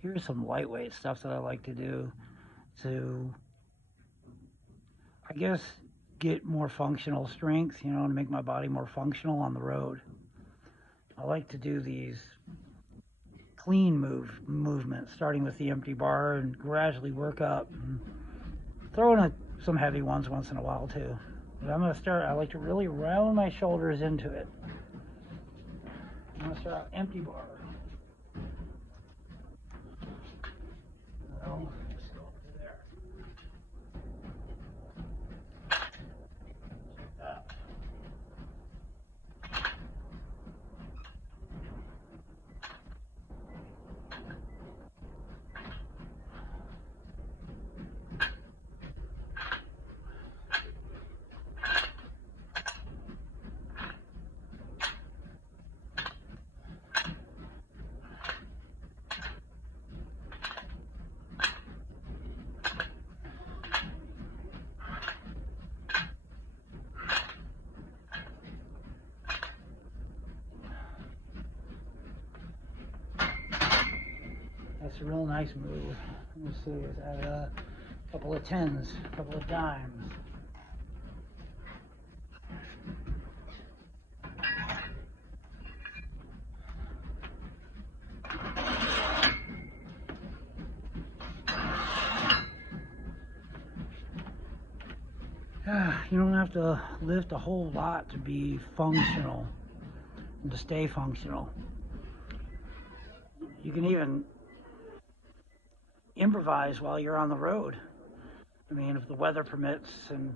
Here's some lightweight stuff that I like to do to, I guess, get more functional strength, you know, and make my body more functional on the road. I like to do these clean movements, starting with the empty bar and gradually work up. And throw in some heavy ones once in a while too. But I'm going to start, I like to really round my shoulders into it. I'm going to start out empty bar. Just go up to there. That's a real nice move. Let's see, it's at a couple of tens, a couple of dimes. You don't have to lift a whole lot to be functional and to stay functional. You can even improvise while you're on the road. I mean, if the weather permits and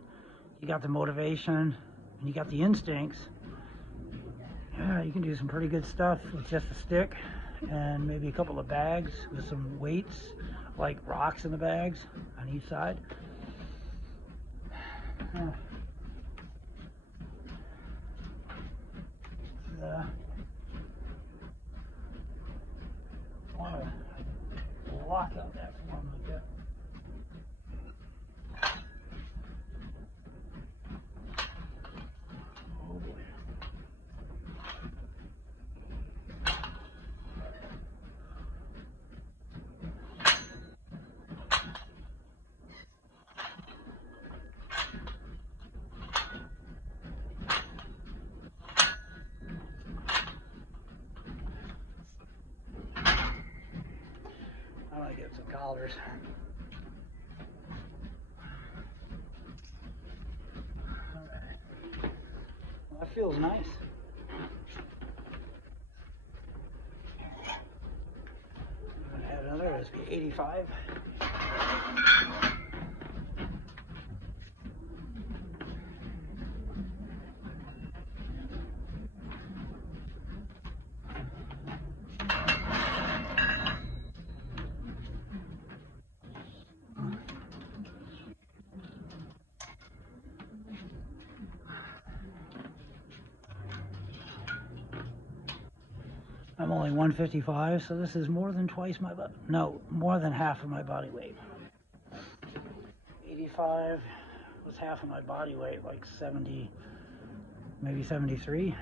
you got the motivation and you got the instincts, yeah, you can do some pretty good stuff with just a stick and maybe a couple of bags with some weights, like rocks in the bags on each side. I want to lock up that form like that. Oh boy. I want to get some collars. All right. Well, that feels nice. I'm going to add another. This will be 85. I'm only 155, so this is more than twice my more than half of my body weight. 85 was half of my body weight, like 70, maybe 73.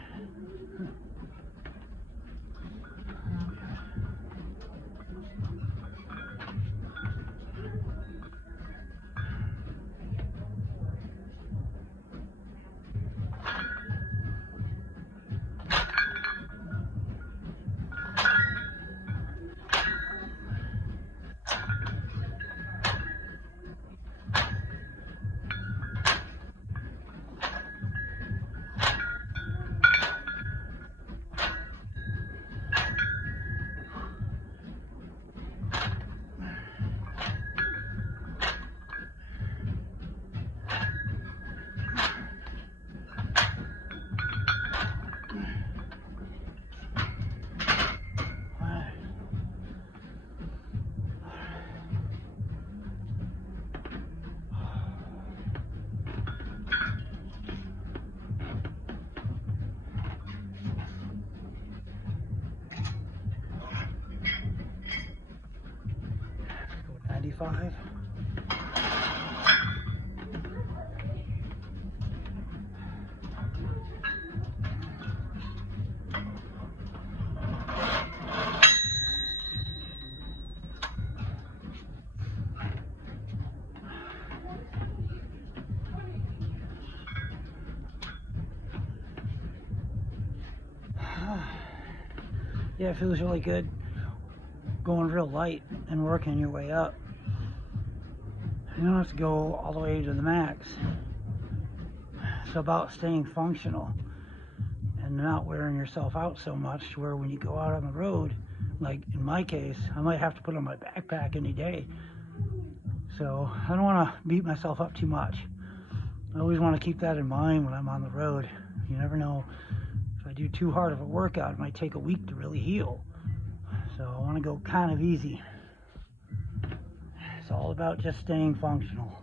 Go 95. Yeah, it feels really good going real light and working your way up. You don't have to go all the way to the max. It's about staying functional and not wearing yourself out so much where when you go out on the road, like in my case, I might have to put on my backpack any day. So I don't want to beat myself up too much. I always want to keep that in mind when I'm on the road. You never know, if I do too hard of a workout, it might take a week to really heal. So I want to go kind of easy. It's all about just staying functional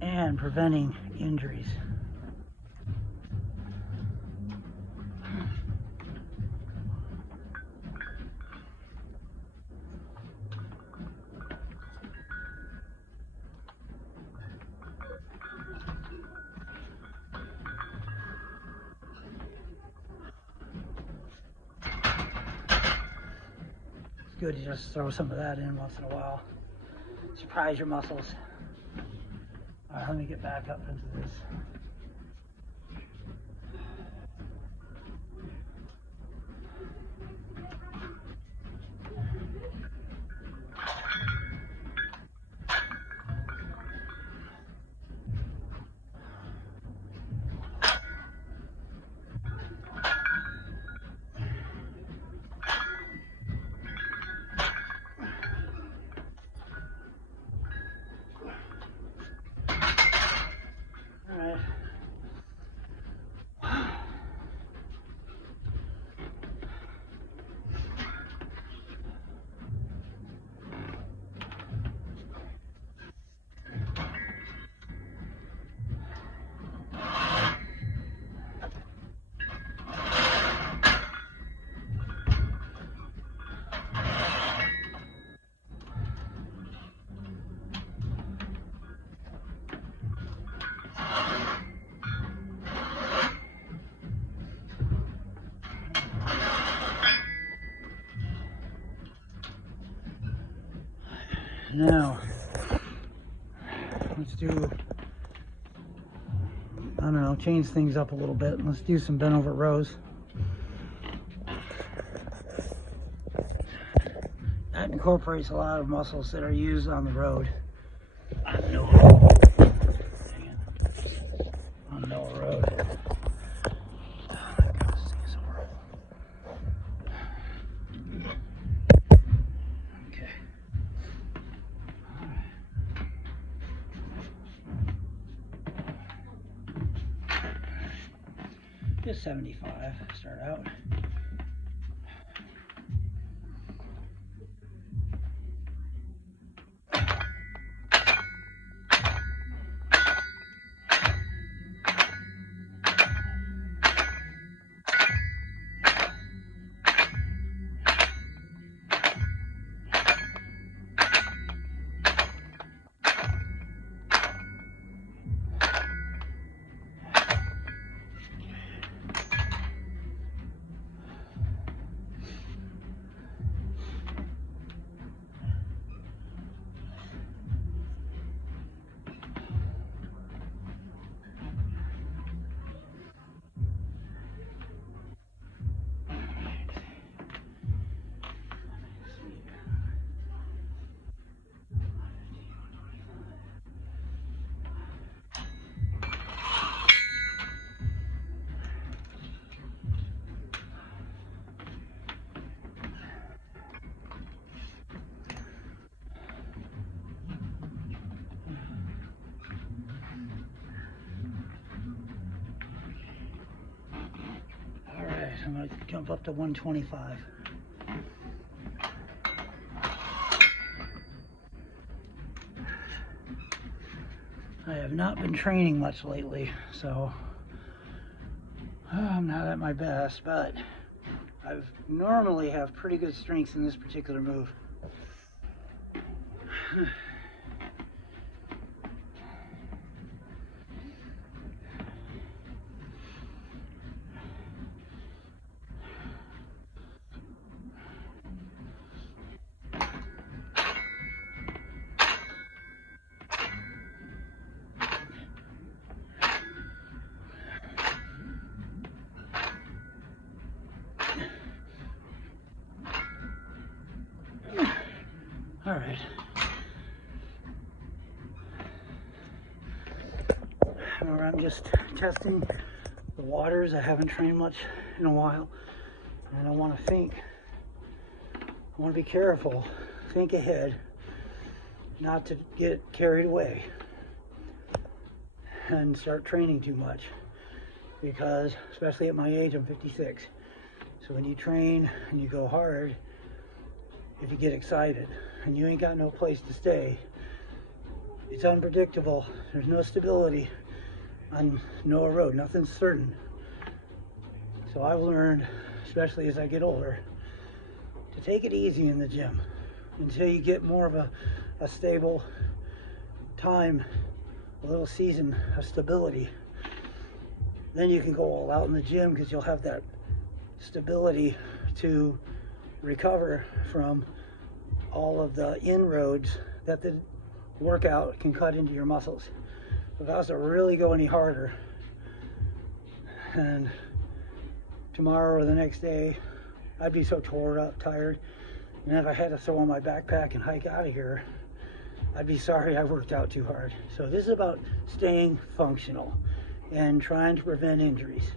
and preventing injuries. It's good to just throw some of that in once in a while. Surprise your muscles. All right, let me get back up into this. All right. Now, let's do, I don't know, change things up a little bit. Let's do some bent over rows. That incorporates a lot of muscles that are used on the road. On Noah Road. Oh my gosh, this is horrible. Okay. Just 75 to start out. I'm going to jump up to 125. I have not been training much lately, so I'm not at my best, but I normally have pretty good strength in this particular move. All right. I'm just testing the waters. I haven't trained much in a while, and I want to think. I want to be careful, think ahead, not to get carried away and start training too much, because especially at my age, I'm 56. So when you train and you go hard, if you get excited and you ain't got no place to stay, it's unpredictable. There's no stability on Noah Road. Nothing's certain. So I've learned, especially as I get older, to take it easy in the gym until you get more of a stable time, a little season of stability. Then you can go all out in the gym, because you'll have that stability to recover from all of the inroads that the workout can cut into your muscles. If I was to really go any harder, and tomorrow or the next day, I'd be so tore up, tired, and if I had to throw on my backpack and hike out of here, I'd be sorry I worked out too hard. So this is about staying functional and trying to prevent injuries,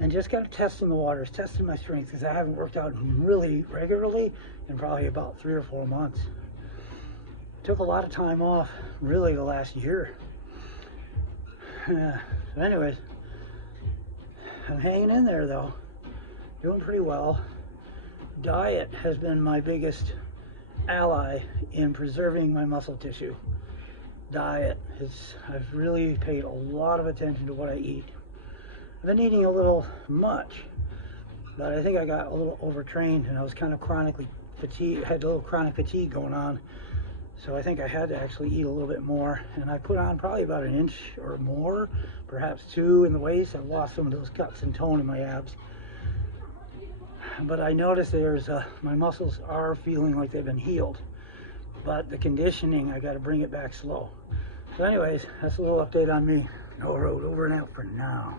and just kind of testing the waters, testing my strength, because I haven't worked out really regularly in probably about 3 or 4 months. Took a lot of time off, really, the last year. So anyways, I'm hanging in there though, doing pretty well. Diet has been my biggest ally in preserving my muscle tissue. Diet I've really paid a lot of attention to what I eat. I've been eating a little much, but I think I got a little overtrained, and I was kind of chronically fatigued, had a little chronic fatigue going on. So I think I had to actually eat a little bit more, and I put on probably about 1 inch or more, perhaps 2 in the waist. I've lost some of those guts and tone in my abs. But I noticed my muscles are feeling like they've been healed. But the conditioning, I got to bring it back slow. So anyways, that's a little update on me. Noah Road, over and out for now.